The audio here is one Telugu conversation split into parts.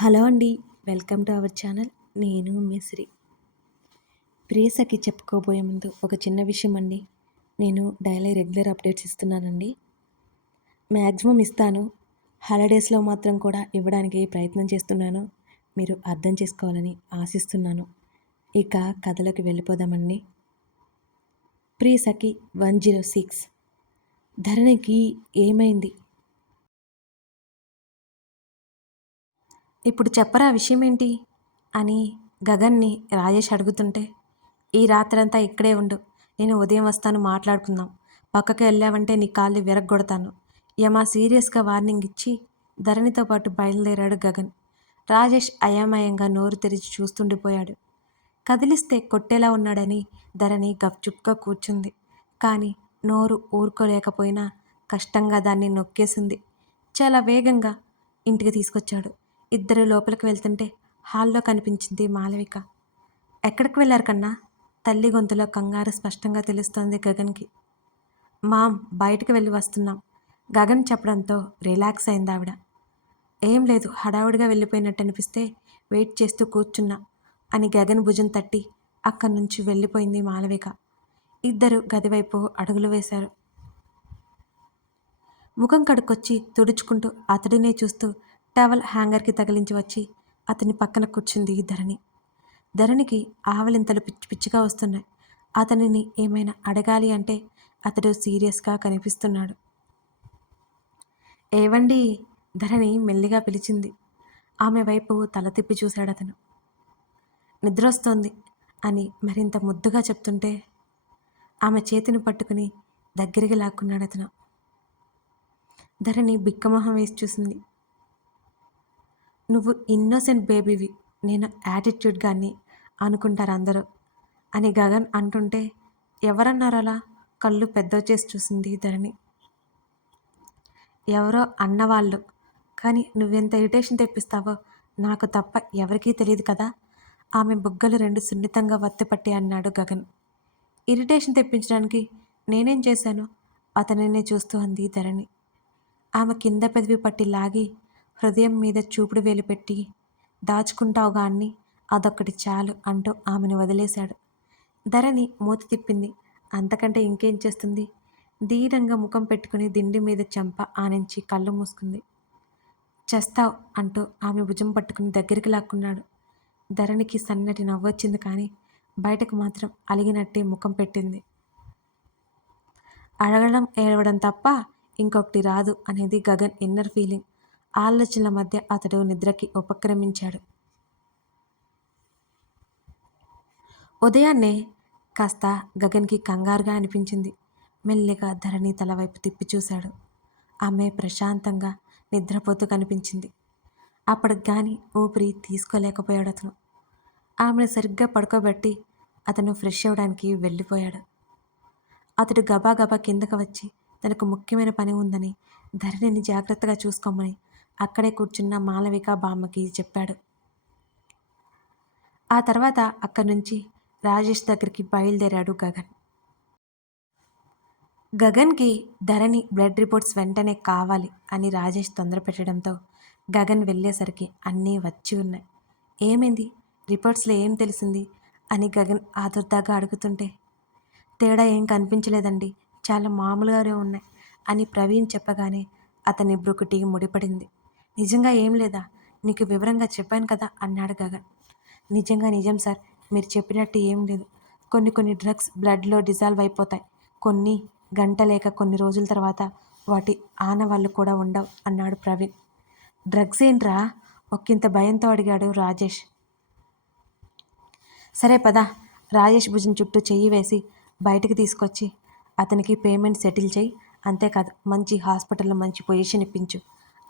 హలో అండి వెల్కమ్ టు అవర్ ఛానల్. నేను మిశ్రీ ప్రియసకి చెప్పుకోబోయే ముందు ఒక చిన్న విషయం అండి. నేను డైలీ రెగ్యులర్ అప్డేట్స్ ఇస్తున్నానండి. మ్యాక్సిమం ఇస్తాను. హాలిడేస్లో మాత్రం కూడా ఇవ్వడానికి ప్రయత్నం చేస్తున్నాను. మీరు అర్థం చేసుకోవాలని ఆశిస్తున్నాను. ఇక కథలోకి వెళ్ళిపోదామండి. Priyasakhi one zero six. ధరణికి ఏమైంది? ఇప్పుడు చెప్పరా విషయం ఏంటి అని గగన్ని రాజేష్ అడుగుతుంటే ఈ రాత్రంతా ఇక్కడే ఉండు నేను ఉదయం వస్తాను మాట్లాడుకుందాం. పక్కకి వెళ్ళావంటే నీ కాళ్ళు విరగొడతాను యమా సీరియస్గా వార్నింగ్ ఇచ్చి ధరణితో పాటు బయలుదేరాడు గగన్. రాజేష్ అయామయంగా నోరు తెరిచి చూస్తుండిపోయాడు. కదిలిస్తే కొట్టేలా ఉన్నాడని ధరణి గప్చుప్గా కూర్చుంది. కానీ నోరు ఊరుకోలేకపోయినా కష్టంగా దాన్ని నొక్కేసింది. చాలా వేగంగా ఇంటికి తీసుకొచ్చాడు. ఇద్దరు లోపలికి వెళ్తుంటే హాల్లో కనిపించింది మాలవిక. ఎక్కడికి వెళ్ళారు కన్నా? తల్లి గొంతులో కంగారు స్పష్టంగా తెలుస్తోంది గగన్కి. మామ్ బయటకు వెళ్ళి వస్తున్నాం. గగన్ చెప్పడంతో రిలాక్స్ అయింది ఆవిడ. ఏం లేదు హడావుడిగా వెళ్ళిపోయినట్టు అనిపిస్తే వెయిట్ చేస్తూ కూర్చున్నా అని గగన్ భుజం తట్టి అక్కడి నుంచి వెళ్ళిపోయింది మాలవిక. ఇద్దరు గదివైపు అడుగులు వేశారు. ముఖం కడుక్కొచ్చి తుడుచుకుంటూ అతడినే చూస్తూ టవల్ హ్యాంగర్కి తగిలించి వచ్చి అతని పక్కన కూర్చుంది ధరణి. ధరణికి ఆవలింతలు పిచ్చి పిచ్చిగా వస్తున్నాయి. అతనిని ఏమైనా అడగాలి అంటే అతడు సీరియస్గా కనిపిస్తున్నాడు. ఏవండి? ధరణి మెల్లిగా పిలిచింది. ఆమె వైపు తల తిప్పి చూశాడు అతను. నిద్రొస్తోంది అని మరింత ముద్దుగా చెప్తుంటే ఆమె చేతిని పట్టుకుని దగ్గరికి లాక్కున్నాడు అతను. ధరణి బిక్కమొహం వేసి చూసింది. నువ్వు ఇన్నోసెంట్ బేబీవి నేను యాటిట్యూడ్ కానీ అనుకుంటారు అందరూ. అని గగన్ అంటుంటే ఎవరన్నారు అలా? కళ్ళు పెద్ద చేసి చూసింది ధరణి. ఎవరో అన్నవాళ్ళు. కానీ నువ్వెంత ఇరిటేషన్ తెప్పిస్తావో నాకు తప్ప ఎవరికీ తెలియదు కదా? ఆమె బుగ్గలు రెండు సున్నితంగా వత్తిపట్టి అన్నాడు గగన్. ఇరిటేషన్ తెప్పించడానికి నేనేం చేశాను? అతనినే చూస్తూ అంది ధరణి. ఆమె కింద పెదవి పట్టి లాగి హృదయం మీద చూపుడు వేలు పెట్టి దాచుకుంటావు గాన్ని అదొక్కటి చాలు అంటూ ఆమెను వదిలేశాడు. ధరణి మూతి తిప్పింది. అంతకంటే ఇంకేం చేస్తుంది? ధీరంగా ముఖం పెట్టుకుని దిండి మీద చెంప ఆనించి కళ్ళు మూసుకుంది. చేస్తావు అంటూ ఆమె భుజం పట్టుకుని దగ్గరికి లాక్కున్నాడు. ధరణికి సన్నటి నవ్వొచ్చింది కానీ బయటకు మాత్రం అలిగినట్టే ముఖం పెట్టింది. అడగడం ఏడవడం తప్ప ఇంకొకటి రాదు అనేది గగన్ ఇన్నర్ ఫీలింగ్. ఆలోచనల మధ్య అతడు నిద్రకి ఉపక్రమించాడు. ఉదయాన్నే కాస్త గగన్కి కంగారుగా అనిపించింది. మెల్లిగా ధరణి తల వైపు తిప్పి చూశాడు. ఆమె ప్రశాంతంగా నిద్రపోతూ కనిపించింది. అప్పటికి కానీ ఊపిరి తీసుకోలేకపోయాడు అతను. ఆమెను సరిగ్గా పడుకోబెట్టి అతను ఫ్రెష్ అవ్వడానికి వెళ్ళిపోయాడు. అతడు గబా గబా కిందకు వచ్చి తనకు ముఖ్యమైన పని ఉందని ధరణిని జాగ్రత్తగా చూసుకోమని అక్కడే కూర్చున్న మాలవిక బామ్మకి చెప్పాడు. ఆ తర్వాత అక్కడి నుంచి రాజేష్ దగ్గరికి బయలుదేరాడు గగన్. గగన్కి ధరణి బ్లడ్ రిపోర్ట్స్ వెంటనే కావాలి అని రాజేష్ తొందర పెట్టడంతో గగన్ వెళ్ళేసరికి అన్నీ వచ్చి ఉన్నాయి. ఏమైంది? రిపోర్ట్స్లో ఏం తెలిసింది? అని గగన్ ఆదుర్దాగా అడుగుతుంటే తేడా ఏం కనిపించలేదండి. చాలా మామూలుగానే ఉన్నాయి అని ప్రవీణ్ చెప్పగానే అతని బ్రుకుటి ముడిపడింది. నిజంగా ఏం లేదా? నీకు వివరంగా చెప్పాను కదా అన్నాడు గగన్. నిజంగా నిజం సార్ మీరు చెప్పినట్టు ఏం లేదు. కొన్ని కొన్ని డ్రగ్స్ బ్లడ్లో డిజాల్వ్ అయిపోతాయి. కొన్ని గంట లేక కొన్ని రోజుల తర్వాత వాటి ఆనవాళ్ళు కూడా ఉండవు అన్నాడు ప్రవీణ్. డ్రగ్స్ ఏంట్రా? ఒక్కింత భయంతో అడిగాడు రాజేష్. సరే పదా రాజేష్ భుజం చుట్టూ చెయ్యి వేసి బయటకు తీసుకొచ్చి అతనికి పేమెంట్ సెటిల్ చేయి అంతేకాదు మంచి హాస్పిటల్లో మంచి పొజిషన్ ఇప్పించు.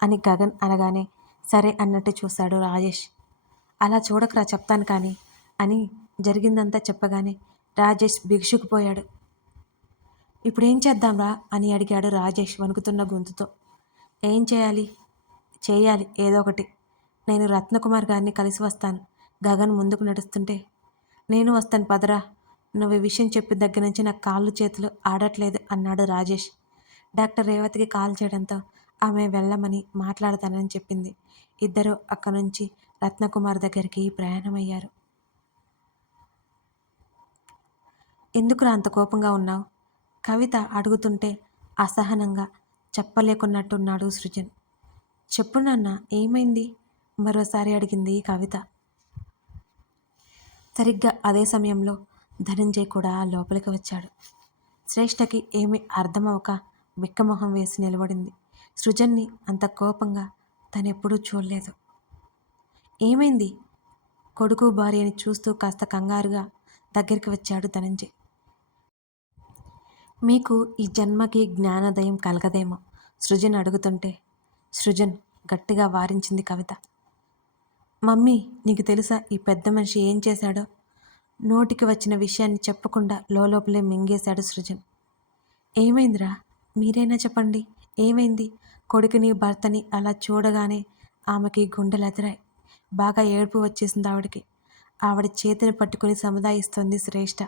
అని గగన్ అనగానే సరే అన్నట్టు చూశాడు రాజేష్. అలా చూడకరా చెప్తాను కానీ అని జరిగిందంతా చెప్పగానే రాజేష్ బిగుసుకుపోయాడు. ఇప్పుడేం చేద్దాంరా అని అడిగాడు రాజేష్ వణుకుతున్న గొంతుతో. ఏం చేయాలి? చేయాలి ఏదో ఒకటి. నేను రత్నకుమార్ గారిని కలిసి వస్తాను. గగన్ ముందుకు నడుస్తుంటే నేను వస్తాను పదరా నువ్వు ఈ విషయం చెప్పిన దగ్గర నుంచి నా కాళ్ళు చేతులు ఆడట్లేదు అన్నాడు రాజేష్. డాక్టర్ రేవతికి కాల్ చేయడంతో ఆమె వెళ్ళమని మాట్లాడతానని చెప్పింది. ఇద్దరు అక్కడి నుంచి రత్నకుమార్ దగ్గరికి ప్రయాణమయ్యారు. ఎందుకురా అంత కోపంగా ఉన్నావు? కవిత అడుగుతుంటే అసహనంగా చెప్పలేకున్నట్టున్నాడు సృజన్. చెప్పు నాన్న ఏమైంది? మరోసారి అడిగింది కవిత. సరిగ్గా అదే సమయంలో ధనంజయ్ కూడా లోపలికి వచ్చాడు. శ్రేష్టకి ఏమీ అర్థమవక బిక్కమొహం వేసి నిలబడింది. సృజన్ని అంత కోపంగా తనెప్పుడూ చూడలేదు. ఏమైంది? కొడుకు భార్యని చూస్తూ కాస్త కంగారుగా దగ్గరికి వచ్చాడు ధనంజయ్. మీకు ఈ జన్మకి జ్ఞానోదయం కలగదేమో? సృజన్ అడుగుతుంటే. సృజన్ గట్టిగా వారించింది కవిత. మమ్మీ నీకు తెలుసా ఈ పెద్ద మనిషి ఏం చేశాడో? నోటికి వచ్చిన విషయాన్ని చెప్పకుండా లోపలే మింగేశాడు సృజన్. ఏమైందిరా? మీరైనా చెప్పండి. ఏమైంది? కొడుకుని భర్తని అలా చూడగానే ఆమెకి గుండెలు ఎదిరాయి బాగా ఏడుపు వచ్చేసింది ఆవిడకి. ఆవిడ చేతిని పట్టుకుని సముదాయిస్తోంది శ్రేష్ఠ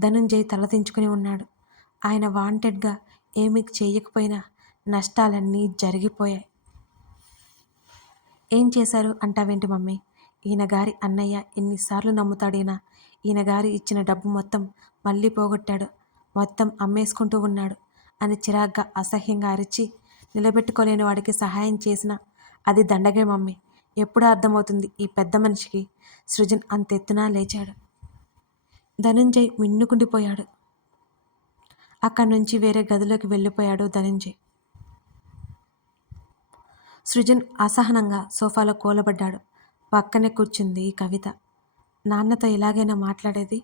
ధనుంజయ్ తలదించుకుని ఉన్నాడు. ఆయన వాంటెడ్గా ఏమీ చేయకపోయినా నష్టాలన్నీ జరిగిపోయాయి. ఏం చేశారు? అంటావేంటి మమ్మీ? ఈయన గారి అన్నయ్య ఎన్నిసార్లు నమ్ముతాడైనా? ఈయన గారి ఇచ్చిన డబ్బు మొత్తం మళ్ళీ పోగొట్టాడు. మొత్తం అమ్మేసుకుంటూ ఉన్నాడు. అని చిరాగ్గా అసహ్యంగా అరిచి నిలబెట్టుకోలేని వాడికి సహాయం చేసిన అది దండగే మమ్మీ. ఎప్పుడు అర్థమవుతుంది ఈ పెద్ద మనిషికి సృజన్ అంతెత్తున లేచాడు. ధనంజయ్ మిన్నుకుండిపోయాడు. అక్కడి నుంచి వేరే గదిలోకి వెళ్ళిపోయాడు ధనంజయ్. సృజన్ అసహనంగా సోఫాలో కూలబడ్డాడు. పక్కనే కూర్చుంది కవిత. నాన్నతో ఎలాగైనా మాట్లాడేది?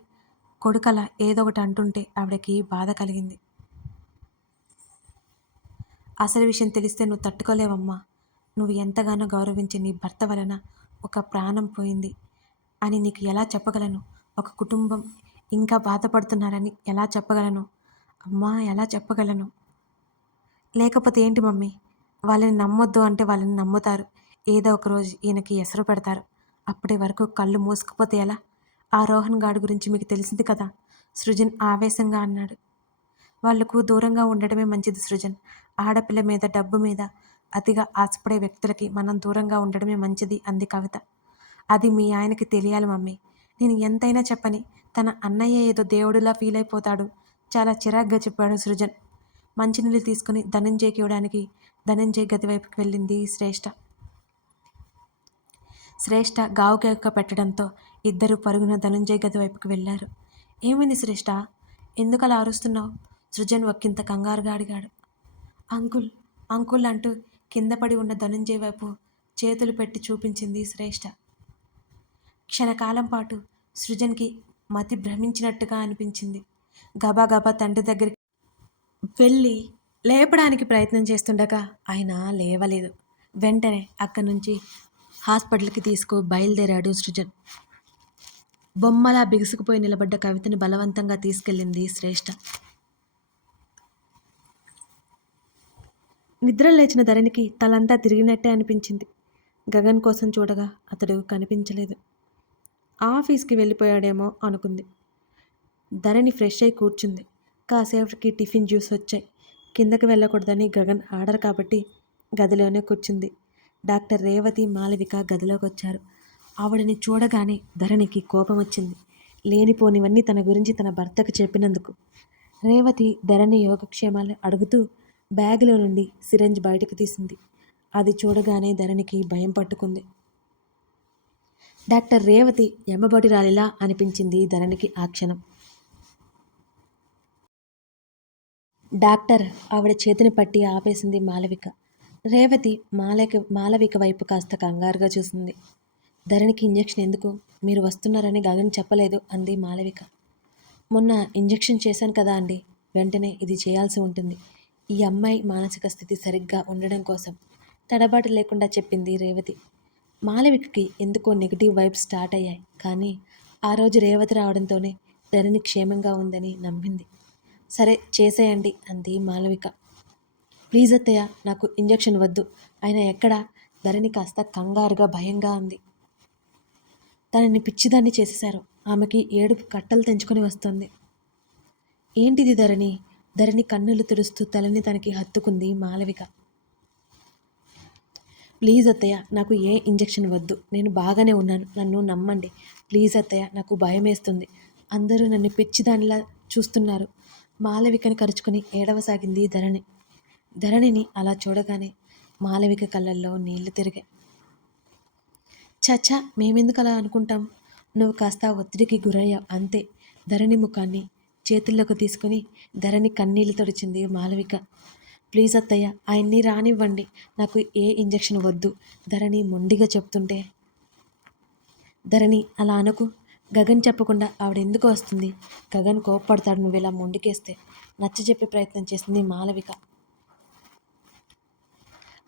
కొడుకల ఏదో ఒకటి అంటుంటే ఆవిడకి బాధ కలిగింది. అసలు విషయం తెలిస్తే నువ్వు తట్టుకోలేవమ్మా. నువ్వు ఎంతగానో గౌరవించే నీ భర్త వలన ఒక ప్రాణం పోయింది అని నీకు ఎలా చెప్పగలను? ఒక కుటుంబం ఇంకా బాధపడుతున్నారని ఎలా చెప్పగలను? అమ్మా ఎలా చెప్పగలను? లేకపోతే ఏంటి మమ్మీ? వాళ్ళని నమ్మొద్దు అంటే వాళ్ళని నమ్ముతారు. ఏదో ఒక రోజు ఈయనకి ఎసరు పెడతారు. అప్పటి వరకు కళ్ళు మూసుకుపోతే ఎలా? ఆ రోహన్ గాడి గురించి మీకు తెలిసింది కదా? సృజన్ ఆవేశంగా అన్నాడు. వాళ్ళకు దూరంగా ఉండడమే మంచిది సృజన్. ఆడపిల్ల మీద డబ్బు మీద అతిగా ఆశపడే వ్యక్తులకి మనం దూరంగా ఉండడమే మంచిది అంది కవిత. అది మీ ఆయనకి తెలియాలి మమ్మీ. నేను ఎంతైనా చెప్పని తన అన్నయ్య ఏదో దేవుడిలా ఫీల్ అయిపోతాడు. చాలా చిరాగ్గా చెప్పాడు సృజన్. మంచినీళ్ళు తీసుకుని ధనంజయ్కి ఇవ్వడానికి ధనంజయ్ గది వైపుకి వెళ్ళింది శ్రేష్ఠ శ్రేష్ఠ గావుకేక పెట్టడంతో ఇద్దరు పరుగున ధనంజయ్ గది వైపుకి వెళ్ళారు. ఏమైంది శ్రేష్ఠ ఎందుకు అలా అరుస్తున్నావు? సృజన్ ఒక్కింత కంగారుగా అడిగాడు. అంకుల్ అంకుల్ అంటూ కింద పడి ఉన్న ధనంజయ్ వైపు చేతులు పెట్టి చూపించింది శ్రేష్ఠ క్షణకాలం పాటు సృజన్కి మతి భ్రమించినట్టుగా అనిపించింది. గబాగబా తండ్రి దగ్గరికి వెళ్ళి లేపడానికి ప్రయత్నం చేస్తుండగా ఆయన లేవలేదు. వెంటనే అక్కడి నుంచి హాస్పిటల్కి తీసుకు బయలుదేరాడు సృజన్. బొమ్మలా బిగుసుకుపోయి నిలబడ్డ కవితని బలవంతంగా తీసుకెళ్ళింది శ్రేష్ఠ నిద్ర లేచిన ధరణికి తలంతా తిరిగినట్టే అనిపించింది. గగన్ కోసం చూడగా అతడు కనిపించలేదు. ఆఫీస్కి వెళ్ళిపోయాడేమో అనుకుంది. ధరణి ఫ్రెష్ అయి కూర్చుంది. కాసేపటికి టిఫిన్ జ్యూస్ వచ్చాయి. కిందకి వెళ్ళకూడదని గగన్ ఆర్డర్ కాబట్టి గదిలోనే కూర్చుంది. డాక్టర్ రేవతి మాలవిక గదిలోకి వచ్చారు ఆవిడని చూడగానే ధరణికి కోపం వచ్చింది. లేనిపోనివన్నీ తన గురించి తన భర్తకు చెప్పినందుకు. రేవతి ధరణి యోగక్షేమాలు అడుగుతూ బ్యాగులో నుండి సిరంజ్ బయటకు తీసింది. అది చూడగానే ధరణికి భయం పట్టుకుంది. డాక్టర్ రేవతి ఎమ్మబడి రాలిలా అనిపించింది ధరణికి ఆ క్షణం. డాక్టర్ ఆవిడ చేతిని పట్టి ఆపేసింది మాలవిక. రేవతి మాలకి మాలవిక వైపు కాస్త కంగారుగా చూసింది. ధరణికి ఇంజెక్షన్ ఎందుకు? మీరు వస్తున్నారని గగన్ చెప్పలేదు అంది మాలవిక. మొన్న ఇంజెక్షన్ చేశాను కదా అండి వెంటనే ఇది చేయాల్సి ఉంటుంది. ఈ అమ్మాయి మానసిక స్థితి సరిగ్గా ఉండడం కోసం తడబాటు లేకుండా చెప్పింది రేవతి. మాలవికకి ఎందుకో నెగిటివ్ వైబ్స్ స్టార్ట్ అయ్యాయి. కానీ ఆ రోజు రేవతి రావడంతోనే ధరణి క్షేమంగా ఉందని నమ్మింది. సరే చేసేయండి అంది మాలవిక. ప్లీజ్ అత్తయ్య నాకు ఇంజెక్షన్ వద్దు. ఆయన ఎక్కడ? ధరణి కాస్త కంగారుగా భయంగా ఉంది తనని పిచ్చిదాన్ని చేసేశారు. ఆమెకి ఏడుపు కట్టలు తెంచుకొని వస్తుంది. ఏంటిది ధరణి? ధరణి కన్నులు తుడుస్తూ తలని తనకి హత్తుకుంది మాలవిక. ప్లీజ్ అత్తయ్య నాకు ఏ ఇంజెక్షన్ వద్దు. నేను బాగానే ఉన్నాను. నన్ను నమ్మండి. ప్లీజ్ అత్తయ్య నాకు భయం వేస్తుంది అందరూ నన్ను పిచ్చిదానిలా చూస్తున్నారు. మాలవికను కరుచుకొని ఏడవసాగింది ధరణి. ధరణిని అలా చూడగానే మాలవిక కళ్ళల్లో నీళ్ళు తిరిగాయి. చచ్చా మేమెందుకు అలా అనుకుంటాం? నువ్వు కాస్త ఒత్తిడికి గురయ్యావు అంతే. ధరణి ముఖాన్ని చేతుల్లోకి తీసుకుని ధరణి కన్నీళ్ళు తడిచింది మాలవిక ప్లీజ్ అత్తయ్య ఆయన్ని రానివ్వండి. నాకు ఏ ఇంజెక్షన్ వద్దు ధరణి మొండిగా చెప్తుంటే. ధరణి అలా అనుకు. గగన్ చెప్పకుండా ఆవిడ ఎందుకు వస్తుంది? గగన్ కోప్పడతాడు నువ్వు ఇలా మొండికేస్తే నచ్చ చెప్పే ప్రయత్నం చేసింది మాలవిక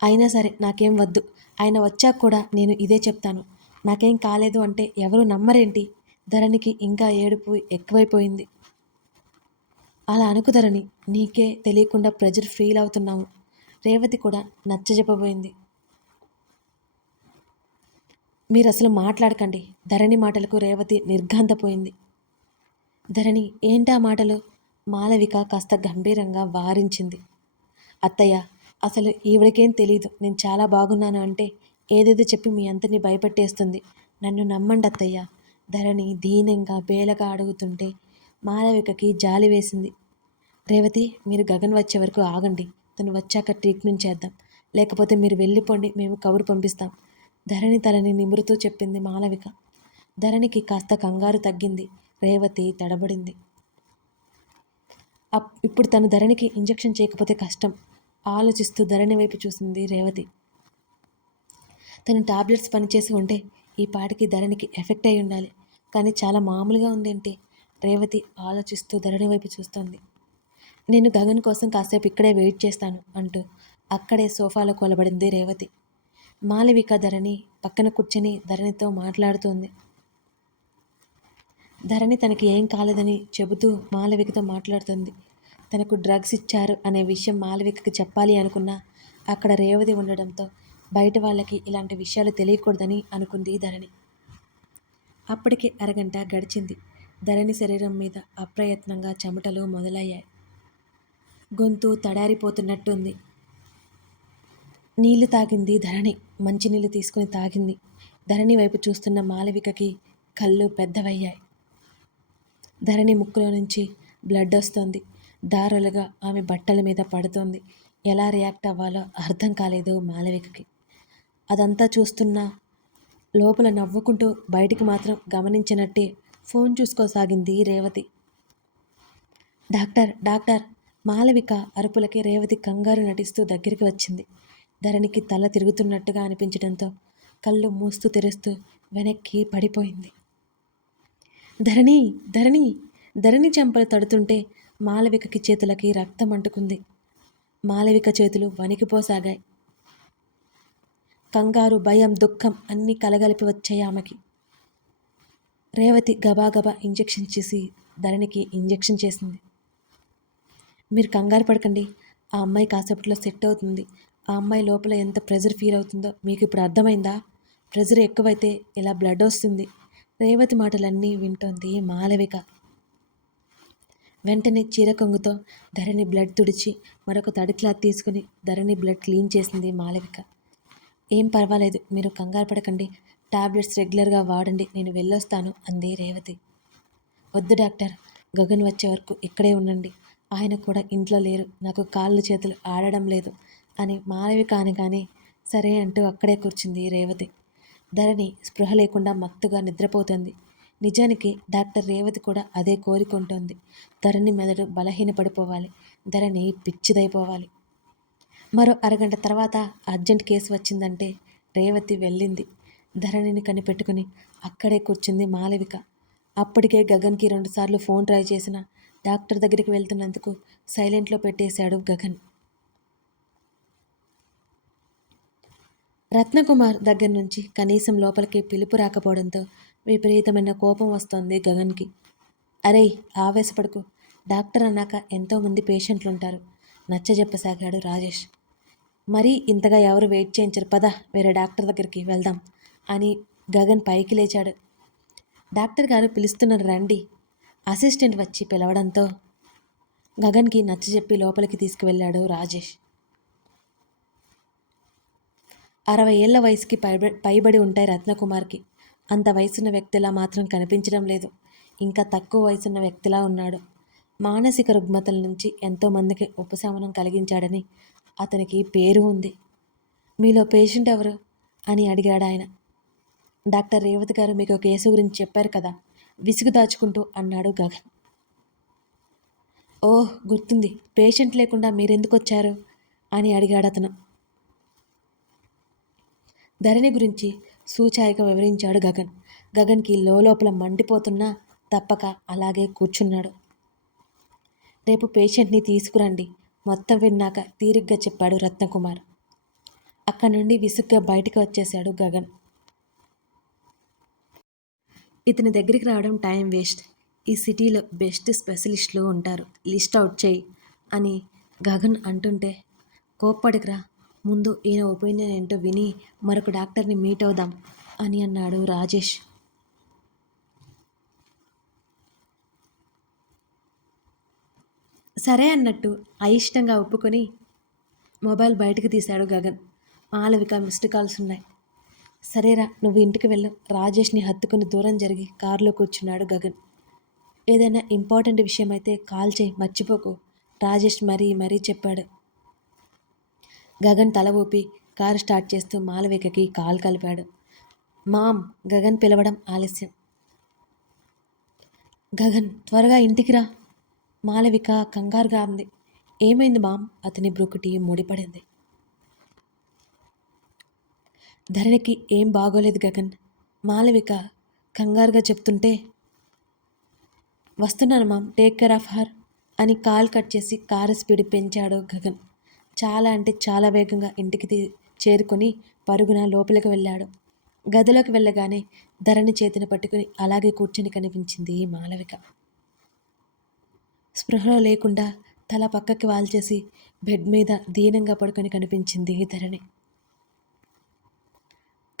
అయినా సరే నాకేం వద్దు. ఆయన వచ్చాక కూడా నేను ఇదే చెప్తాను. నాకేం కాలేదు అంటే ఎవరు నమ్మరేంటి? ధరణికి ఇంకా ఏడుపు ఎక్కువైపోయింది. అలా అనుకుదరని నీకే తెలియకుండా ప్రెజర్ ఫీల్ అవుతున్నాము రేవతి కూడా నచ్చజెప్పబోయింది. మీరు అసలు మాట్లాడకండి. ధరణి మాటలకు రేవతి నిర్ఘాంతపోయింది. ధరణి ఏంటా మాటలు? మాలవిక కాస్త గంభీరంగా వారించింది. అత్తయ్య అసలు ఈవిడకేం తెలీదు. నేను చాలా బాగున్నాను అంటే ఏదేదో చెప్పి మీ అంతని భయపెట్టేస్తుంది. నన్ను నమ్మండి అత్తయ్య. ధరణి దీనంగా బేలగా అడుగుతుంటే మాలవికకి జాలి వేసింది. రేవతి మీరు గగన్ వచ్చే వరకు ఆగండి. తను వచ్చాక ట్రీట్మెంట్ చేద్దాం. లేకపోతే మీరు వెళ్ళిపోండి మేము కబురు పంపిస్తాం. ధరణి తలని నిమురుతూ చెప్పింది మాలవిక. ధరణికి కాస్త కంగారు తగ్గింది. రేవతి తడబడింది. అప్ ఇప్పుడు తను ధరణికి ఇంజెక్షన్ చేయకపోతే కష్టం. ఆలోచిస్తూ ధరణి వైపు చూసింది రేవతి. తను టాబ్లెట్స్ పనిచేసి ఉంటే ఈ పాటికి ధరణికి ఎఫెక్ట్ అయి ఉండాలి. కానీ చాలా మామూలుగా ఉందేంటి? రేవతి ఆలోచిస్తూ ధరణి వైపు చూస్తోంది. నేను గగన్ కోసం కాసేపు ఇక్కడే వెయిట్ చేస్తాను అంటూ అక్కడే సోఫాలో కొలబడింది రేవతి. మాలవిక ధరణి పక్కన కూర్చొని ధరణితో మాట్లాడుతోంది. ధరణి తనకి ఏం కాలేదని చెబుతూ మాలవికతో మాట్లాడుతుంది. తనకు డ్రగ్స్ ఇచ్చారు అనే విషయం మాలవికకి చెప్పాలి అనుకున్నా అక్కడ రేవతి ఉండడంతో బయట వాళ్ళకి ఇలాంటి విషయాలు తెలియకూడదని అనుకుంది ధరణి. అప్పటికి అరగంట గడిచింది. ధరణి శరీరం మీద అప్రయత్నంగా చెమటలు మొదలయ్యాయి. గొంతు తడారిపోతున్నట్టుంది. నీళ్ళు తాగింది ధరణి. మంచినీళ్ళు తీసుకుని తాగింది. ధరణి వైపు చూస్తున్న మాలవికకి కళ్ళు పెద్దవయ్యాయి. ధరణి ముక్కులో నుంచి బ్లడ్ వస్తుంది. దారులుగా ఆమె బట్టల మీద పడుతోంది. ఎలా రియాక్ట్ అవ్వాలో అర్థం కాలేదు మాలవికకి అదంతా చూస్తున్నా లోపల నవ్వుకుంటూ బయటికి మాత్రం గమనించినట్టే ఫోన్ చూసుకోసాగింది రేవతి. డాక్టర్ డాక్టర్ మాలవిక అరుపులకి రేవతి కంగారు నటిస్తూ దగ్గరికి వచ్చింది. ధరణికి తల తిరుగుతున్నట్టుగా అనిపించడంతో కళ్ళు మూస్తూ తెరుస్తూ వెనక్కి పడిపోయింది. ధరణి ధరణి ధరణి చెంపలు తడుతుంటే మాలవికకి చేతులకి రక్తం అంటుకుంది. మాలవిక చేతులు వణికిపోసాగాయి. కంగారు భయం దుఃఖం అన్నీ కలగలిపి వచ్చాయి ఆమెకి. రేవతి గబాగబా ఇంజెక్షన్ చేసి ధరణికి ఇంజెక్షన్ చేసింది. మీరు కంగారు పడకండి. ఆ అమ్మాయి కాసేపట్లో సెట్ అవుతుంది. ఆ అమ్మాయి లోపల ఎంత ప్రెజర్ ఫీల్ అవుతుందో మీకు ఇప్పుడు అర్థమైందా? ప్రెజర్ ఎక్కువైతే ఇలా బ్లడ్ వస్తుంది. రేవతి మాటలన్నీ వింటోంది మాలవిక. వెంటనే చీర కొంగుతో ధరణి బ్లడ్ తుడిచి మరొక తడి క్లాత్ తీసుకుని ధరణి బ్లడ్ క్లీన్ చేసింది మాలవిక. ఏం పర్వాలేదు మీరు కంగారు పడకండి. టాబ్లెట్స్ రెగ్యులర్గా వాడండి నేను వెళ్ళొస్తాను అంది రేవతి. వద్దు డాక్టర్ గగన్ వచ్చే వరకు ఇక్కడే ఉండండి. ఆయన కూడా ఇంట్లో లేరు. నాకు కాళ్ళు చేతులు ఆడడం లేదు అని మాాలవికాని కానీ సరే అంటూ అక్కడే కూర్చుంది రేవతి. ధరణి స్పృహ లేకుండా మత్తుగా నిద్రపోతుంది. నిజానికి డాక్టర్ రేవతి కూడా అదే కోరుకుంటోంది. ధరణి మెదడు బలహీనపడిపోవాలి. ధరణి పిచ్చిదైపోవాలి. మరో అరగంట తర్వాత అర్జెంట్ కేసు వచ్చిందంటే రేవతి వెళ్ళింది. ధరణిని కనిపెట్టుకుని అక్కడే కూర్చుంది మాలవిక. అప్పటికే గగన్కి రెండుసార్లు ఫోన్ ట్రై చేసిన డాక్టర్ దగ్గరికి వెళ్తున్నందుకు సైలెంట్లో పెట్టేశాడు గగన్. రత్నకుమార్ దగ్గర నుంచి కనీసం లోపలికి పిలుపు రాకపోవడంతో విపరీతమైన కోపం వస్తోంది గగన్కి. అరే ఆవేశపడుకు. డాక్టర్ అన్నాక ఎంతోమంది పేషెంట్లు ఉంటారు నచ్చజెప్పసాగాడు రాజేష్. మరీ ఇంతగా ఎవరు వెయిట్ చేయించరు. పద వేరే డాక్టర్ దగ్గరికి వెళ్దాం అని గగన్ పైకి లేచాడు. డాక్టర్ గారు పిలుస్తున్నారు రండి. అసిస్టెంట్ వచ్చి పిలవడంతో గగన్కి నచ్చజెప్పి లోపలికి తీసుకువెళ్ళాడు రాజేష్. అరవై ఏళ్ళ వయసుకి పైబడి పైబడి ఉంటాయి రత్నకుమార్కి అంత వయసున్న వ్యక్తిలా మాత్రం కనిపించడం లేదు. ఇంకా తక్కువ వయసున్న వ్యక్తిలా ఉన్నాడు. మానసిక రుగ్మతల నుంచి ఎంతోమందికి ఉపశమనం కలిగించాడని అతనికి పేరు ఉంది. మీలో పేషెంట్ ఎవరు? అని అడిగాడు ఆయన డాక్టర్ రేవతి గారు మీకు కేసు గురించి చెప్పారు కదా. విసుగు దాచుకుంటూ అన్నాడు గగన్. ఓహ్ గుర్తుంది. పేషెంట్ లేకుండా మీరెందుకు వచ్చారు అని అడిగాడు అతను. ధరణి గురించి సూచాయిగా వివరించాడు గగన్. గగన్కి లోపల మండిపోతున్నా తప్పక అలాగే కూర్చున్నాడు. రేపు పేషెంట్ని తీసుకురండి. మొత్తం విన్నాక తీరిగ్గా చెప్పాడు రత్నకుమార్. అక్కడి నుండి విసుగ్గా బయటకు వచ్చేశాడు గగన్. ఇతని దగ్గరికి రావడం టైం వేస్ట్. ఈ సిటీలో బెస్ట్ స్పెషలిస్టులు ఉంటారు. లిస్ట్ అవుట్ చేయి అని గగన్ అంటుంటే కోప్పడికరా. ముందు ఈయన ఒపీనియన్ ఏంటో విని మరొక డాక్టర్ని మీట్ అవుదాం అని అన్నాడు రాజేష్. సరే అన్నట్టు అయిష్టంగా ఒప్పుకొని మొబైల్ బయటకు తీశాడు గగన్. మాలవిక మిస్డ్ కాల్స్ ఉన్నాయి. సరేరా నువ్వు ఇంటికి వెళ్ళు. రాజేష్ని హత్తుకుని దూరం జరిగి కారులో కూర్చున్నాడు గగన్. ఏదైనా ఇంపార్టెంట్ విషయం అయితే కాల్ చేయి మర్చిపోకు. రాజేష్ మరీ మరీ చెప్పాడు. గగన్ తల ఊపి కారు స్టార్ట్ చేస్తూ మాలవికకి కాల్ కలిపాడు. మామ్ గగన్ పిలవడం ఆలస్యం. గగన్ త్వరగా ఇంటికి రా. మాలవిక కంగారుగా ఉంది ఏమైంది మామ్? అతని బ్రుకుటి ముడిపడింది. ధరణికి ఏం బాగోలేదు గగన్. మాలవిక కంగారుగా చెప్తుంటే వస్తున్నాను ma'am take care of her అని కాల్ కట్ చేసి కారు స్పీడ్ పెంచాడు గగన్. చాలా అంటే చాలా వేగంగా ఇంటికి చేరుకొని పరుగున లోపలికి వెళ్ళాడు. గదిలోకి వెళ్ళగానే ధరణి చేతిని పట్టుకుని అలాగే కూర్చొని కనిపించింది మాలవిక. స్పృహలో లేకుండా తల పక్కకి వాల్చేసి బెడ్ మీద దీనంగా పడుకొని కనిపించింది ధరణి.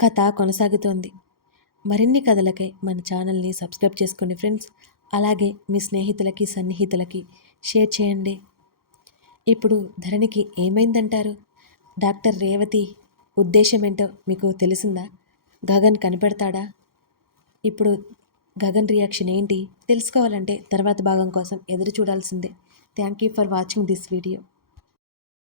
కథ కొనసాగుతోంది. మరిన్ని కథలకై మన ఛానల్ని సబ్స్క్రైబ్ చేసుకోండి ఫ్రెండ్స్. అలాగే మీ స్నేహితులకి సన్నిహితులకి షేర్ చేయండి. ఇప్పుడు ధరణికి ఏమైందంటారు? డాక్టర్ రేవతి ఉద్దేశం ఏంటో మీకు తెలిసిందా? గగన్ కనిపెడతాడా? ఇప్పుడు గగన్ రియాక్షన్ ఏంటి? తెలుసుకోవాలంటే తర్వాత భాగం కోసం ఎదురు చూడాల్సిందే. Thank you for watching this video.